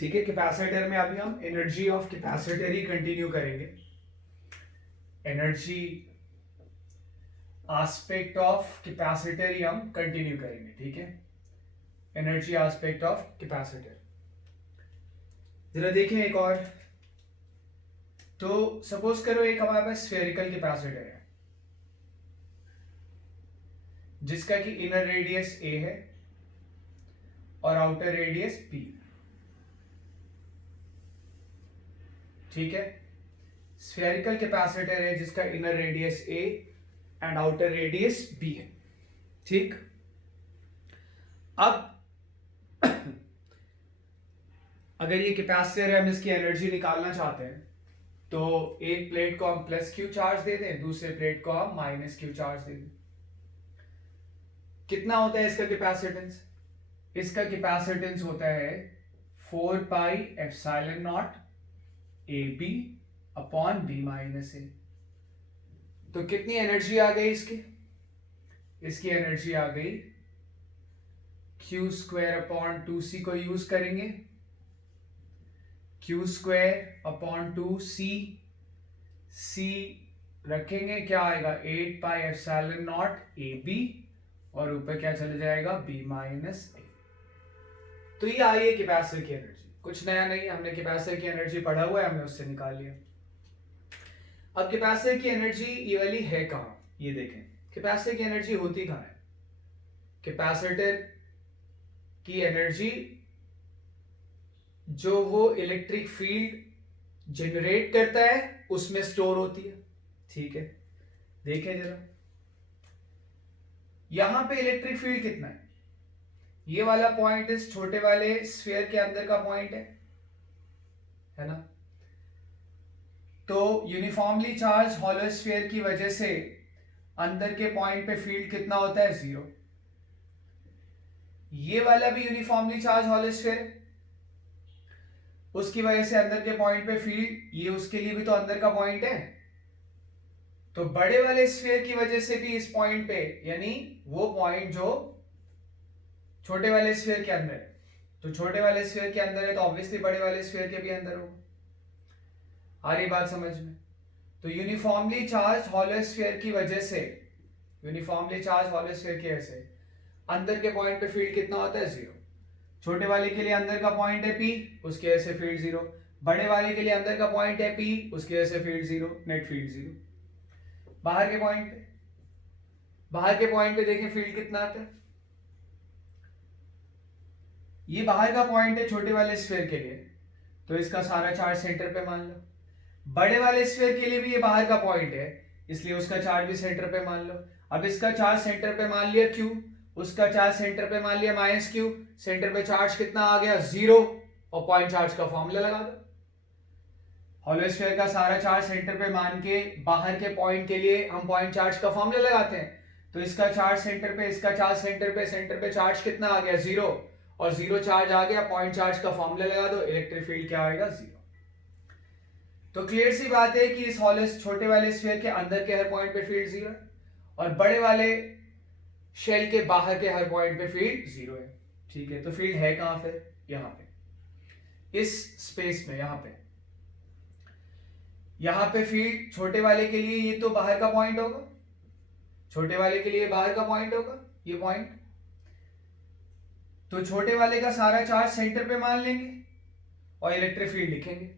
ठीक है, कैपेसिटर में अभी हम energy of capacitor he continue करेंगे। एनर्जी एस्पेक्ट ऑफ कैपेसिटर ही हम कंटिन्यू करेंगे। ठीक है, एनर्जी एस्पेक्ट ऑफ कैपेसिटर। जरा देखें एक और। तो सपोज करो एक हमारे पास स्फेरिकल कैपेसिटर है जिसका कि इनर रेडियस ए है और आउटर रेडियस बी। ठीक है, स्फेरिकल कैपेसिटर है जिसका inner radius a and outer radius b है। ठीक, अब अगर ये कैपेसिटर है, हम इसकी एनर्जी निकालना चाहते हैं, तो एक प्लेट को हम प्लस क्यू चार्ज दे दें, दूसरे प्लेट को हम माइनस क्यू चार्ज दे दें। कितना होता है इसका कैपेसिटेंस? इसका कैपेसिटेंस होता है 4 pi epsilon not a B upon B minus A. तो कितनी एनर्जी आ गई इसकी एनर्जी आ गई क्यू स्क्वायर अपॉन 2c को यूज करेंगे, Q square upon 2c, c रखेंगे, क्या आएगा 8 pi epsilon not a b और ऊपर क्या चले जाएगा b माइनस ए। तो ये आई है कैपेसिटर की एनर्जी। कुछ नया नहीं, हमने कैपेसिटर की एनर्जी पढ़ा हुआ है, हमने उससे निकाल लिया। अब कैपेसिटर की एनर्जी ये वाली है कहां? ये देखें, कैपेसिटर की एनर्जी होती कहां है? कैपेसिटर की एनर्जी जो वो इलेक्ट्रिक फील्ड जनरेट करता है उसमें स्टोर होती है। ठीक है, देखें जरा, यहां पे इलेक्ट्रिक फील्ड कितना है? ये वाला पॉइंट इस छोटे वाले स्फीयर के अंदर का पॉइंट है ना? तो यूनिफॉर्मली चार्ज हॉलो स्फीयर की वजह से अंदर के पॉइंट पे फील्ड कितना होता है? 0। ये वाला भी यूनिफॉर्मली चार्ज हॉलो स्फीयर, उसकी वजह से अंदर के पॉइंट पे फील्ड, ये उसके लिए भी तो अंदर का पॉइंट है। तो बड़े वाले स्फीयर की वजह से भी इस पॉइंट पे, यानी वो पॉइंट जो छोटे वाले स्फीयर के अंदर है, तो छोटे वाले स्फीयर के अंदर है तो ऑब्वियसली बड़े वाले स्फीयर के भी अंदर होगा। आ रही बात समझ में? तो यूनिफॉर्मली चार्ज हॉलो स्फीयर की वजह से, यूनिफॉर्मली चार्ज हॉलो स्फीयर की वजह से अंदर के पॉइंट पे फील्ड कितना होता है? 0। छोटे वाले के लिए अंदर का पॉइंट है P, उसकी वजह से फील्ड 0। बड़े वाले के लिए अंदर का पॉइंट है P, उसकी वजह से फील्ड 0, नेट फील्ड 0। बाहर के पॉइंट पे देखें फील्ड कितना आता है। ये बाहर का पॉइंट है छोटे वाले स्फीयर के लिए, तो इसका सारा चार्ज सेंटर पे मान लो। बड़े वाले स्फीयर के लिए भी ये बाहर का पॉइंट है, इसलिए उसका चार्ज भी सेंटर पे मान लो। अब इसका चार्ज सेंटर पे मान लिया Q, उसका चार्ज सेंटर पे मान लिया माइनस Q, सेंटर पे चार्ज कितना आ गया? 0, और पॉइंट चार्ज का फॉर्मूला लगा दो। हॉलो स्फीयर का सारा चार्ज सेंटर पे मान के बाहर के पॉइंट के लिए हम पॉइंट चार्ज का फॉर्मूला लगाते हैं। तो इसका चार्ज सेंटर पे, इसका चार्ज सेंटर पे चार्ज कितना आ गया? 0, और 0 चार्ज आ गया, पॉइंट चार्ज का फॉर्मूला लगा दो, इलेक्ट्रिक फील्ड क्या आएगा? 0। तो क्लियर सी बात है कि इस हॉलो छोटे वाले स्फीयर के अंदर के हर पॉइंट पे फील्ड 0 है और बड़े वाले शेल के बाहर के हर पॉइंट पे फील्ड 0 है। ठीक है, तो फील्ड है कहां फिर? यहां पे, इस स्पेस में, यहां पे फील्ड छोटे वाले के लिए ये तो बाहर का पॉइंट होगा, छोटे वाले के लिए बाहर का पॉइंट होगा ये पॉइंट। तो छोटे वाले का सारा चार्ज सेंटर पे मान लेंगे और इलेक्ट्रिक फील्ड लिखेंगे।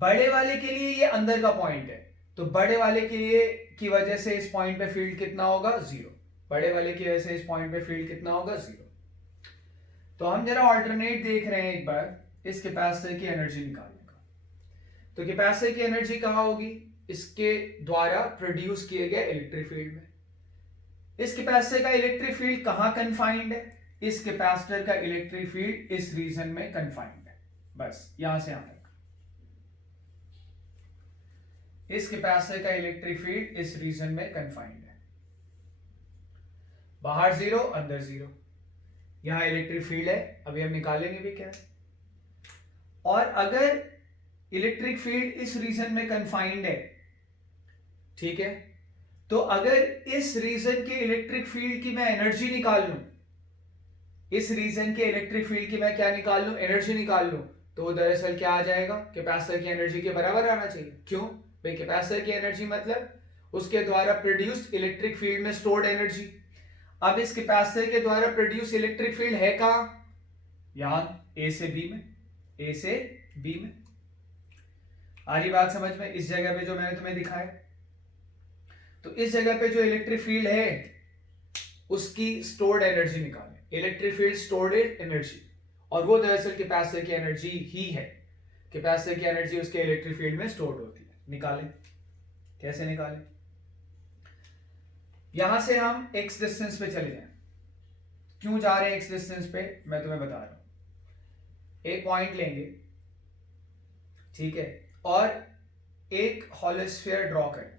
बड़े वाले के लिए ये अंदर का पॉइंट है, तो बड़े वाले के लिए की वजह से इस पॉइंट पे फील्ड कितना होगा? 0। बड़े वाले की वजह से इस पॉइंट पे फील्ड कितना होगा? 0। तो हम जरा ऑल्टरनेट देख रहे हैं एक बार इस कैपेसिटर की एनर्जी निकालने का। तो कैपेसिटर की एनर्जी कहां होगी? इसके द्वारा प्रोड्यूस किए गए इलेक्ट्रिक फील्ड में। इस कैपेसिटर का इलेक्ट्रिक फील्ड कहां कन्फाइंड है? इस कैपेसिटर का इलेक्ट्रिक फील्ड इस रीजन में कन्फाइंड है, बस यहां से यहां तक। इस कैपेसिटर का इलेक्ट्रिक फील्ड इस रीजन में कन्फाइंड है। बाहर 0, अंदर 0। यहां इलेक्ट्रिक फील्ड है, अभी हम निकालेंगे भी क्या है। और अगर इलेक्ट्रिक फील्ड इस रीजन में कन्फाइंड है, ठीक है, तो अगर इस रीजन के इलेक्ट्रिक फील्ड की मैं एनर्जी निकाल लूं, इस रीजन के इलेक्ट्रिक फील्ड की मैं क्या निकाल लूं? एनर्जी निकाल लूं, तो वो दरअसल क्या आ जाएगा, कैपेसिटर की एनर्जी के बराबर आना चाहिए। क्यों भाई, कैपेसिटर की एनर्जी मतलब उसके द्वारा प्रोड्यूस्ड इलेक्ट्रिक फील्ड में स्टोर्ड एनर्जी। अब इस कैपेसिटर के द्वारा प्रोड्यूस इलेक्ट्रिक फील्ड है कहां, यहां ए से बी में, ए से बी में। आ रही बात समझ में? इस जगह पे जो मैंने तुम्हें दिखाया, तो इस जगह पे जो इलेक्ट्रिक फील्ड है उसकी स्टोर्ड एनर्जी निकालें, इलेक्ट्रिक फील्ड स्टोर्ड एनर्जी, और वो दरअसल कैपेसिटर की एनर्जी ही है। कैपेसिटर की एनर्जी उसके इलेक्ट्रिक फील्ड में स्टोर्ड होती है। निकालें, कैसे निकालें? यहां से हम एक्स डिस्टेंस पे चले जाएं। क्यों जा रहे हैं एक्स डिस्टेंस पे, मैं तुम्हें बता रहा हूं। एक पॉइंट लेंगे, ठीक है, और एक हॉलोस्फीयर ड्रॉ करें,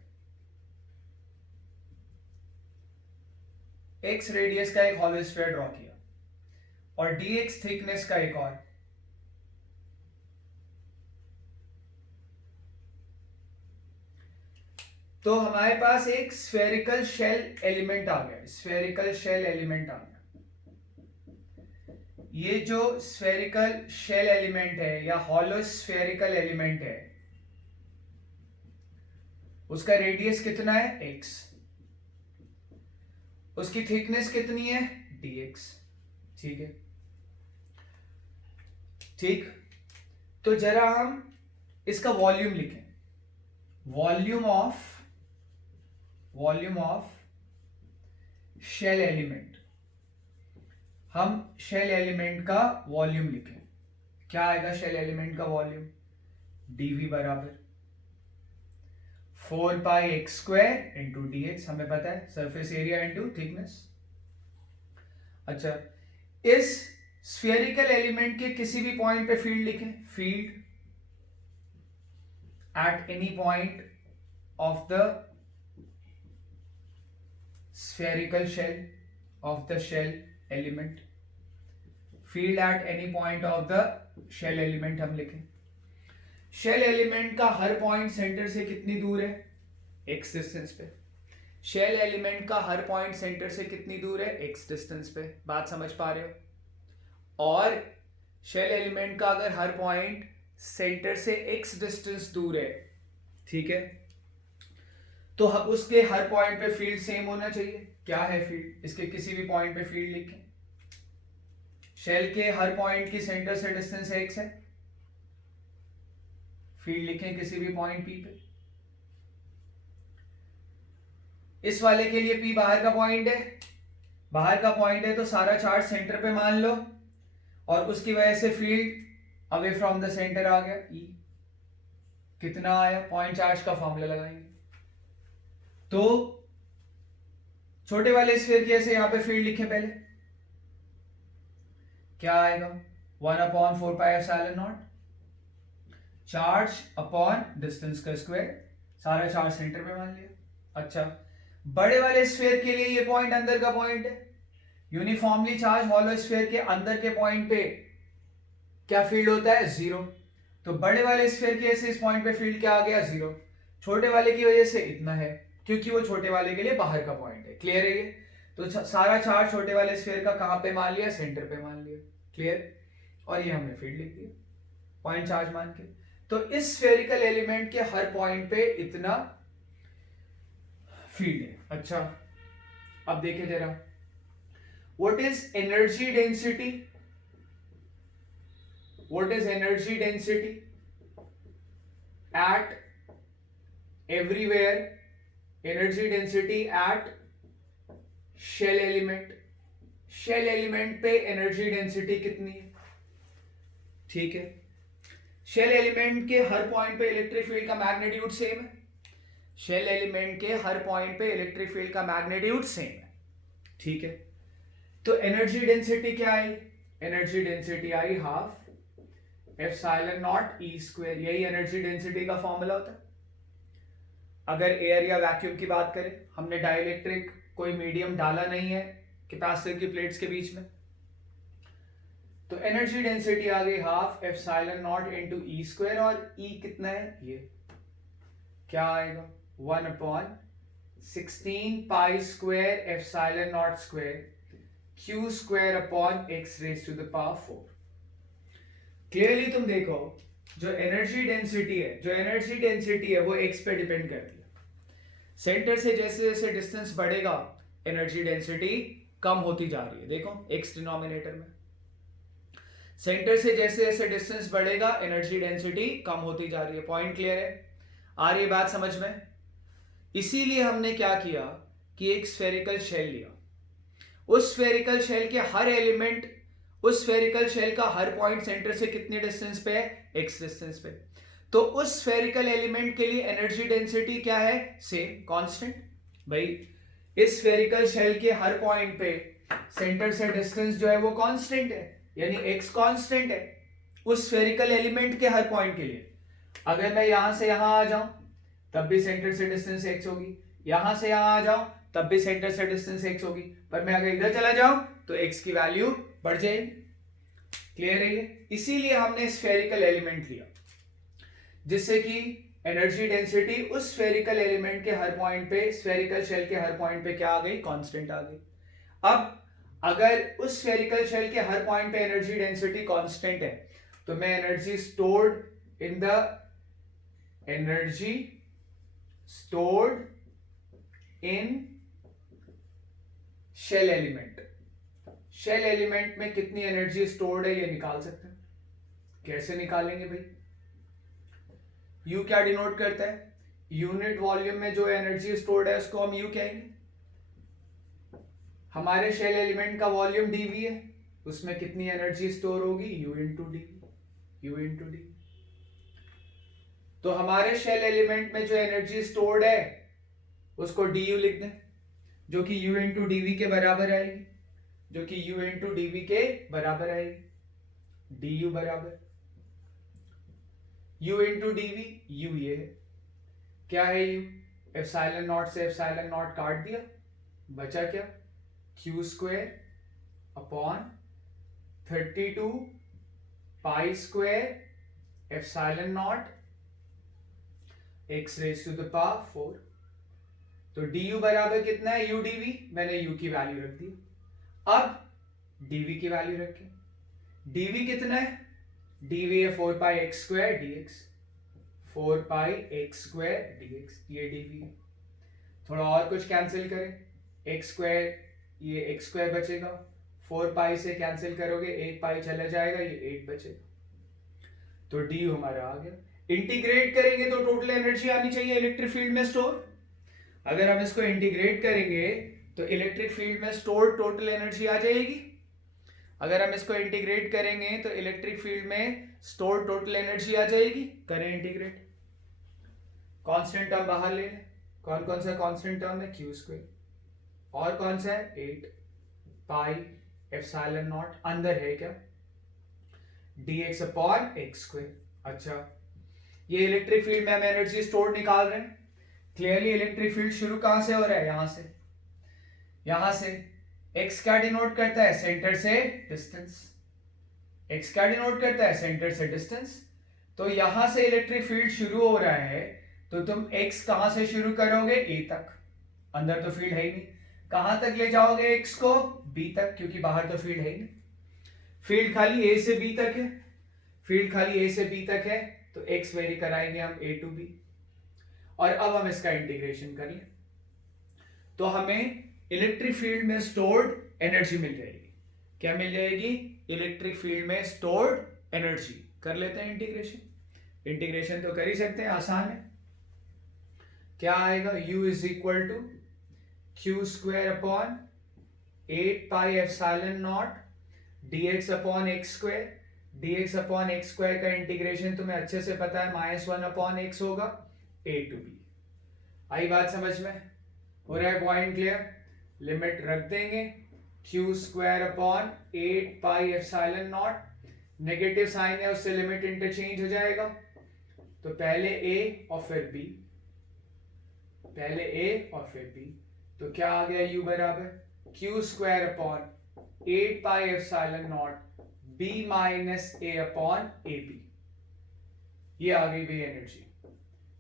एक्स रेडियस का एक हॉलोस्फीयर ड्रॉ किया और dx थिकनेस का एक और। तो हमारे पास एक स्फेरिकल शेल एलिमेंट आ गया, स्फेरिकल शेल एलिमेंट आ गया। ये जो स्फेरिकल शेल एलिमेंट है या हॉलो स्फेरिकल एलिमेंट है, उसका रेडियस कितना है, x, उसकी थिकनेस कितनी है, dx, ठीक है। ठीक, तो जरा हम इसका वॉल्यूम लिखें, वॉल्यूम ऑफ शेल एलिमेंट। हम शेल एलिमेंट का वॉल्यूम लिखें, क्या आएगा शेल एलिमेंट का वॉल्यूम, dv बराबर 4 pi x square into d x, हमें पता है सरफेस एरिया इंटू थिकनेस। अच्छा, इस स्फेरिकल एलिमेंट के किसी भी पॉइंट पे फील्ड लिखें, field at any point of the spherical shell of the shell element, field at any point of the shell element हम लिखें। शेल एलिमेंट का हर पॉइंट सेंटर से कितनी दूर है, x डिस्टेंस पे। शेल एलिमेंट का हर पॉइंट सेंटर से कितनी दूर है, x डिस्टेंस पे। बात समझ पा रहे हो? और शेल एलिमेंट का अगर हर पॉइंट सेंटर से x डिस्टेंस दूर है, ठीक है, तो हम उसके हर पॉइंट पे फील्ड सेम होना चाहिए। क्या है फील्ड, इसके किसी भी पॉइंट पे फील्ड लिखें। शेल के हर पॉइंट की सेंटर से डिस्टेंस x है, फील्ड लिखें किसी भी पॉइंट p पे। इस वाले के लिए p बाहर का पॉइंट है, बाहर का पॉइंट है तो सारा चार्ज सेंटर पे मान लो, और उसकी वजह से field away from the centre आ गया, E कितना आया, पॉइंट चार्ज का फॉर्मूला लगाएंगे। तो छोटे वाले स्फीयर की ऐसे यहां पे फील्ड लिखे पहले, क्या आएगा, 1/4 पाई epsilon not, charge upon distance का स्क्वायर, सारा चार्ज सेंटर पे मान लिया। अच्छा, बड़े वाले स्फीयर के लिए ये पॉइंट अंदर का पॉइंट है, यूनिफॉर्मली चार्ज हॉलो स्फीयर के अंदर के पॉइंट पे क्या फील्ड होता है, 0। तो बड़े वाले स्फीयर की ऐसे इस पॉइंट पे फील्ड क्या आ गया, 0। छोटे वाले की वजह से इतना है, क्योंकि वो छोटे वाले के लिए बाहर का पॉइंट है। क्लियर है ये? तो सारा चार्ज छोटे वाले स्फीयर का कहां पे मान लिया, सेंटर पे मान लिया। क्लियर? और ये हमने फील्ड लिख दिया पॉइंट चार्ज मान के। तो इस स्फेरिकल एलिमेंट के हर पॉइंट पे इतना फील्ड है। अच्छा, अब देखें जरा, what is energy density, what is energy density at everywhere, energy density at shell element. Shell element पे एनर्जी डेंसिटी कितनी है, ठीक है। शेल एलिमेंट के हर पॉइंट पे इलेक्ट्रिक फील्ड का मैग्नीट्यूड सेम है, शेल एलिमेंट के हर पॉइंट पे इलेक्ट्रिक फील्ड का मैग्नीट्यूड सेम है, ठीक है। तो एनर्जी डेंसिटी क्या आई, एनर्जी डेंसिटी आई half epsilon not E square, यही एनर्जी डेंसिटी का फॉर्मूला होता है। अगर एयर या वैक्यूम की बात करें, हमने डाइलेक्ट्रिक कोई मीडियम डाला नहीं है कैपेसिटर की प्लेट्स के बीच में, तो एनर्जी डेंसिटी आ गई half epsilon naught into e square, और ई कितना है, ये क्या आएगा, 1/16 pi square epsilon naught square q square upon x raise to the power 4। Clearly तुम देखो, जो एनर्जी डेंसिटी है वो एक्स पे डिपेंड करती है। सेंटर से जैसे जैसे डिस्टेंस बढ़ेगा एनर्जी डेंसिटी कम होती जा रही है। देखो एक्स डिनोमिनेटर में, सेंटर से जैसे जैसे डिस्टेंस बढ़ेगा एनर्जी डेंसिटी कम होती जा रही है। पॉइंट क्लियर है? आ रही है बात समझ में? इसीलिए हमने क्या किया कि एक स्फेरिकल शेल लिया, उस स्फेरिकल शेल के हर एलिमेंट, उस स्फेरिकल शेल का हर पॉइंट सेंटर से कितने डिस्टेंस पे है? एक्स डिस्टेंस पे। तो उस स्फेरिकल एलिमेंट के लिए एनर्जी डेंसिटी क्या है? Same, constant. भाई इस स्फेरिकल शेल के हर पॉइंट पे सेंटर से डिस्टेंस जो है वो कांस्टेंट है, यानी एक्स कांस्टेंट है उस स्फेरिकल एलिमेंट के हर पॉइंट के लिए। अगर मैं यहां से यहां आ जाऊं तब भी सेंटर से डिस्टेंस एक्स होगी, यहां से यहां आ जाऊं तब भी सेंटर से डिस्टेंस एक्स होगी, पर मैं अगर इधर चला जाऊं तो एक्स की वैल्यू बढ़ जाएगी। क्लियर है ये? इसीलिए हमने स्फेरिकल एलिमेंट लिया जिससे कि एनर्जी डेंसिटी उस स्फेरिकल एलिमेंट के हर पॉइंट पे, स्फेरिकल शेल के हर पॉइंट पे क्या आ गई? कांस्टेंट आ गई। अब अगर उस स्फेरिकल शेल के हर पॉइंट पे एनर्जी डेंसिटी कांस्टेंट है तो मैं energy stored in shell element में कितनी एनर्जी स्टोर्ड है ये निकाल सकते हैं। कैसे निकालेंगे भाई? U क्या डिनोट करता है? यूनिट वॉल्यूम में जो एनर्जी स्टोर्ड है उसको हम U कहेंगे। हमारे शेल एलिमेंट का वॉल्यूम dV है, उसमें कितनी एनर्जी स्टोर होगी? U into D. तो हमारे शेल एलिमेंट में जो एनर्जी स्टोर्ड है उसको du लिख दें, जो कि U इंटू dV के बराबर आएगी, du बराबर U इंटू dV। U ये है, क्या है U? एप्सिलॉन नॉट से एप्सिलॉन नॉट काट दिया, बचा क्या? Q square upon 32 pi square epsilon naught x raise to the power 4। तो du बराबर कितना है? U dV। मैंने U की वैल्यू रख दी। अब dV की वैल्यू रखें। dV कितना है? dV है 4 पाई x स्क्वायर dx, 4 पाई x स्क्वायर dx, ये dV है। थोड़ा और कुछ कैंसिल करें, x स्क्वायर, ये x स्क्वायर बचेगा, 4 पाई से कैंसिल करोगे 1 पाई चला जाएगा, ये 8 बचेगा। तो du हमारा आ गया। इंटीग्रेट करेंगे तो टोटल एनर्जी आनी चाहिए इलेक्ट्रिक फील्ड में स्टोर। अगर हम इसको इंटीग्रेट करेंगे तो इलेक्ट्रिक फील्ड में स्टोर टोटल एनर्जी आ जाएगी। अगर हम इसको इंटीग्रेट करेंगे तो इलेक्ट्रिक फील्ड में स्टोर टोटल एनर्जी आ जाएगी। करें इंटीग्रेट। कांस्टेंट टर्म बाहर ले लें। कौन कौन सा कांस्टेंट टर्म है? Q स्क्वायर, और कौन सा है? 8 पाई एप्सिलॉन नॉट, अंदर है क्या? dx upon x square. अच्छा, ये इलेक्ट्रिक फील्ड में हम एनर्जी स्टोर निकाल रहे हैं। क्लियरली इलेक्ट्रिक फील्ड शुरू कहां से हो रहा है? यहां से। x क्या डिनोट करता है? सेंटर से डिस्टेंस। x क्या डिनोट करता है? सेंटर से डिस्टेंस। तो यहां से इलेक्ट्रिक फील्ड शुरू हो रहा है तो तुम x कहां से शुरू करोगे? a तक। अंदर तो फील्ड है ही नहीं। कहां तक ले जाओगे x को? b तक, क्योंकि बाहर तो फील्ड है ही नहीं। फील्ड खाली a से b तक है, तो x वेरी कराएंगे हम a टू b। और अब हम इसका इंटीग्रेशन कर लें तो हमें इलेक्ट्रिक फील्ड में स्टोर्ड एनर्जी मिल जाएगी। क्या मिल जाएगी? इलेक्ट्रिक फील्ड में स्टोर्ड एनर्जी। कर लेते हैं इंटीग्रेशन तो कर ही सकते हैं, आसान है। क्या आएगा? U is equal to Q square upon 8 pi epsilon not dx upon x square. dx upon x square का इंटीग्रेशन तुम्हें अच्छे से पता है, -1 अपॉन x होगा, a टू b। आई बात समझ में? हो रहा है पॉइंट क्लियर? लिमिट रख देंगे, Q square upon 8 pi epsilon naught, negative sign है उससे लिमिट इंटरचेंज हो जाएगा, तो पहले a और फिर b, तो क्या आ गया? U बराबर Q square upon 8 pi epsilon not b minus a upon ab। ये आ गई भाई एनर्जी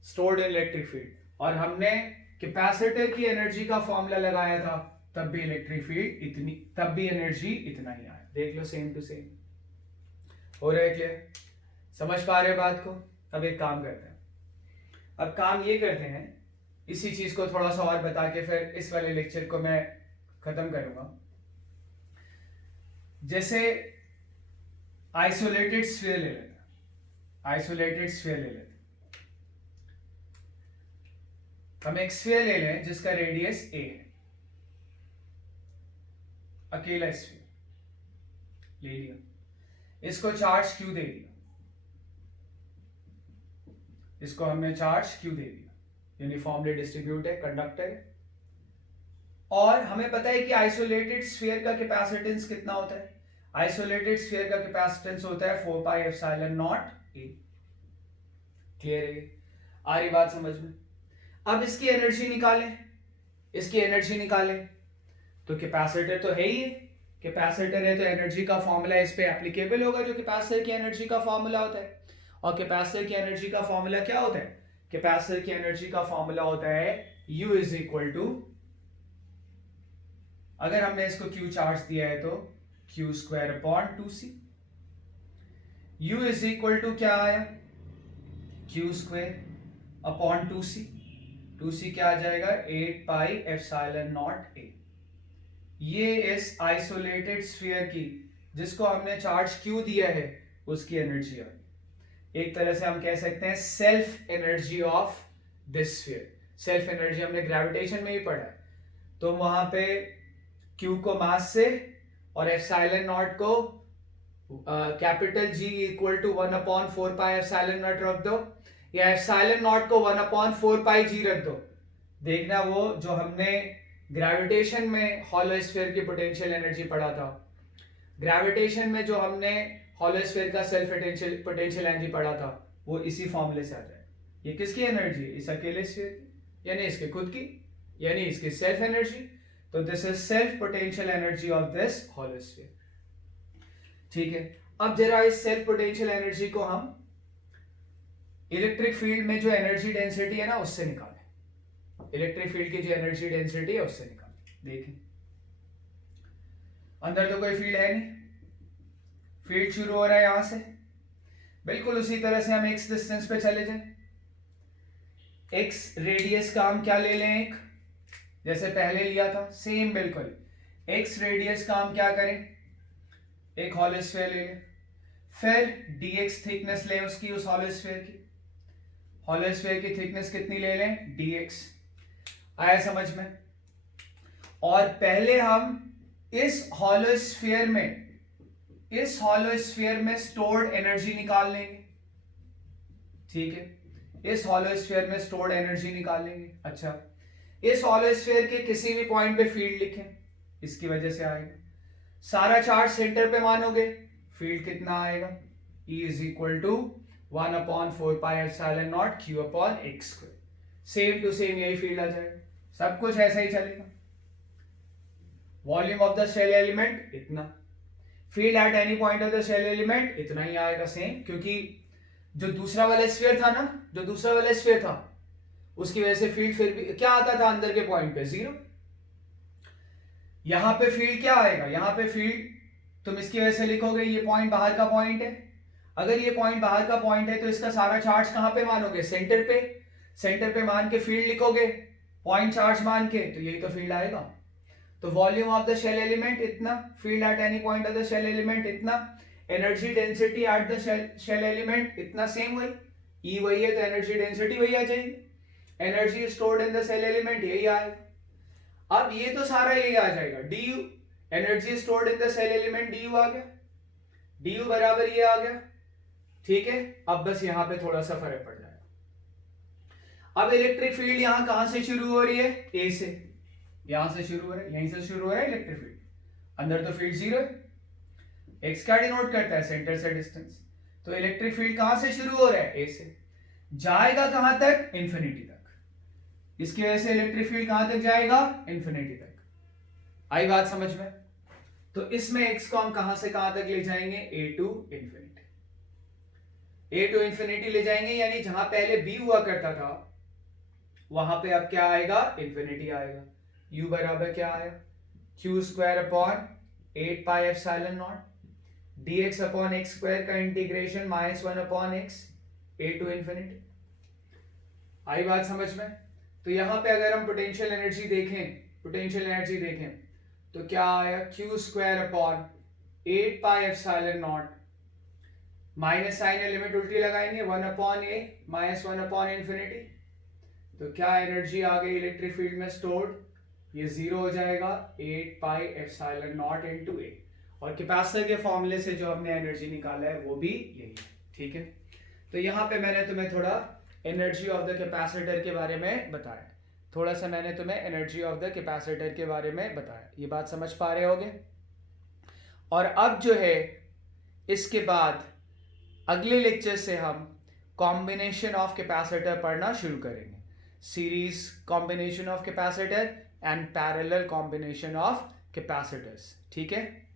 स्टोर्ड इन इलेक्ट्रिक फील्ड। और हमने कैपेसिटर की एनर्जी का फॉर्मूला लगाया था, तब भी इलेक्ट्रिक फील्ड इतनी, तब भी एनर्जी इतना ही आया। देख लो, सेम टू सेम। हो रहा है क्लियर? समझ पा रहे हो बात को? अब एक काम करते हैं, अब काम ये करते हैं, इसी चीज को थोड़ा सा और बता के फिर इस वाले लेक्चर को मैं खत्म करूंगा। जैसे आइसोलेटेड स्फीयर ले लेते हैं, आइसोलेटेड स्फीयर ले लेते हैं। हम एक स्फीयर ले लें जिसका रेडियस a है, अकेला स्फीयर ले लिया, इसको चार्ज q दे दिया, इसको हमने चार्ज q दे दिया, यूनिफॉर्मली डिस्ट्रीब्यूट है, कंडक्टर है। और हमें पता है कि आइसोलेटेड स्फीयर का कैपेसिटेंस कितना होता है? आइसोलेटेड स्फीयर का कैपेसिटेंस होता है 4 pi epsilon not a। Clear है? आ रही बात समझ में? अब इसकी एनर्जी निकालें, इसकी एनर्जी निकालें, तो कैपेसिटर तो है ही है, कैपेसिटर है तो एनर्जी का फॉर्मूला इस पे एप्लीकेबल होगा, जो कैपेसिटर की एनर्जी का फॉर्मूला होता है। और कैपेसिटर की एनर्जी का फॉर्मूला क्या होता है? कैपेसिटर की एनर्जी का फॉर्मूला होता है U इज इक्वल टू, अगर हमने इसको Q चार्ज दिया है तो Q square upon 2C। U is equal to क्या आया? Q square upon 2C, 2C क्या आ जाएगा? 8 पाई एप्सिलॉन नॉट a। ये इस आइसोलेटेड स्फीयर की, जिसको हमने चार्ज Q दिया है, उसकी एनर्जी आ गई। एक तरह से हम कह सकते हैं self energy of this sphere. Self energy हमने ग्रेविटेशन में ही पढ़ा है, तो वहां पे Q को मास से और एप्सिलॉन नॉट को capital G equal to 1 upon 4 pi epsilon naught रख दो, या एप्सिलॉन नॉट को 1 अपॉन 4 पाई G रख दो। देखना वो जो हमने ग्रेविटेशन में हॉलो स्फीयर की पोटेंशियल एनर्जी पढ़ा था, ग्रेविटेशन में जो हमने हॉलो स्फीयर का सेल्फ पोटेंशियल एनर्जी पढ़ा था, वो इसी फॉर्मूले से आ जाए। ये किसकी एनर्जी है? इस अकेले स्फीयर की, यानी इसके खुद की, यानी इसकी सेल्फ एनर्जी। तो this is self potential energy of this hollow sphere. ठीक है, अब जरा इस सेल्फ पोटेंशियल एनर्जी को हम इलेक्ट्रिक फील्ड में जो एनर्जी डेंसिटी है ना, उससे निकालें। इलेक्ट्रिक फील्ड की जो एनर्जी डेंसिटी है उससे निकालें। देखें, अंदर तो कोई फील्ड है नहीं, फील्ड शुरू हो रहा है यहां से, बिल्कुल उसी तरह से हम x डिस्टेंस पे चले जाएं। x रेडियस का हम क्या ले लें? एक, जैसे पहले लिया था सेम बिल्कुल, x रेडियस का हम क्या करें? एक हॉलो स्फीयर ले लें, फिर dx थिकनेस लें उसकी, उस हॉलो स्फीयर की। हॉलो स्फीयर की थिकनेस कितनी ले लें? dx। आया समझ में? और पहले हम इस हॉलो स्फीयर में, इस हॉलो स्फीयर में स्टोर्ड एनर्जी निकाल लेंगे। ठीक है, इस हॉलो स्फीयर में स्टोर्ड एनर्जी निकाल लेंगे। अच्छा, इस हॉलो स्फीयर के किसी भी पॉइंट पे फील्ड लिखें, इसकी वजह से आएगा। सारा चार्ज सेंटर पे मानोगे, फील्ड कितना आएगा? E is equal to 1 upon 4 pi epsilon not Q upon x square. Same to same यही फील्ड आ जाएगा, सब कुछ ऐसा ही चलेगा। Volume of the shell element इतना, field at any point of the shell element इतना ही आएगा सेम, क्योंकि जो दूसरा वाला स्फीयर था ना, जो दूसरा वाला स्फीयर था, उसकी वजह से फील्ड फिर भी क्या आता था अंदर के पॉइंट पे? 0। यहां पे फील्ड क्या आएगा? यहां पे फील्ड तुम इसकी वजह से लिखोगे, ये पॉइंट बाहर का पॉइंट है। अगर ये पॉइंट बाहर का पॉइंट है तो इसका सारा चार्ज कहां पे मानोगे? सेंटर पे। सेंटर पे मान के फील्ड लिखोगे, पॉइंट चार्ज मान के, तो यही तो फील्ड आएगा। तो volume of the shell element इतना, field at any point of the shell element इतना, energy density at the shell element इतना, सेम वही, E वही है तो एनर्जी डेंसिटी वही आ जाएगी। Energy stored in the shell element यही आएगा। अब ये तो सारा यही आ जाएगा, du, energy stored in the shell element du आ गया, du बराबर ये आ गया। ठीक है, अब बस यहां पे थोड़ा सा फर्क पड़ जाएगा। अब इलेक्ट्रिक फील्ड यहां कहां से शुरू हो रही है? A से, यहां से शुरू हो रहा है, यहीं से शुरू हो रहा है इलेक्ट्रिक फील्ड। अंदर तो फील्ड 0 है, x क्या डिनोट करता है? सेंटर से डिस्टेंस। तो इलेक्ट्रिक फील्ड कहां से शुरू हो रहा है? A से, जाएगा कहां तक? इंफिनिटी तक। इसकी वजह से इलेक्ट्रिक फील्ड कहां तक जाएगा? इंफिनिटी तक। आई बात समझ में? तो इसमें x को हम कहां से कहां तक ले जाएंगे? A to infinity, A to infinity ले जाएंगे, यानी जहां पहले B हुआ करता था वहां पे अब क्या आएगा? इंफिनिटी आएगा। U बराबर क्या आया? Q square upon 8 pi epsilon not. dx upon x square का integration -1 upon x a to infinity. आई बात समझ में? तो यहां पे अगर हम पोटेंशियल एनर्जी देखें तो क्या आया, q square upon 8 pi epsilon naught, minus sign है, लिमिट उल्टी लगाएंगे, 1 अपॉन ए -1 अपॉन इंफिनिटी। तो क्या एनर्जी आ गई इलेक्ट्रिक फील्ड में स्टोर्ड, ये 0 हो जाएगा, 8 पाई एप्सिलॉन नॉट इनटू ए। और कैपेसिटर के फॉर्मूले से जो हमने एनर्जी निकाला है वो भी यही है, ठीक है। तो यहाँ पे मैंने तुम्हें थोड़ा एनर्जी ऑफ द कैपेसिटर के बारे में बताया, ये बात समझ पा रहे होगे। और अब जो है इसके बाद अगले लेक्चर से हम कॉम्बिनेशन ऑफ कैपेसिटर पढ़ना शुरू करेंगे, series combination of capacitor and parallel combination of capacitors, ठीक है।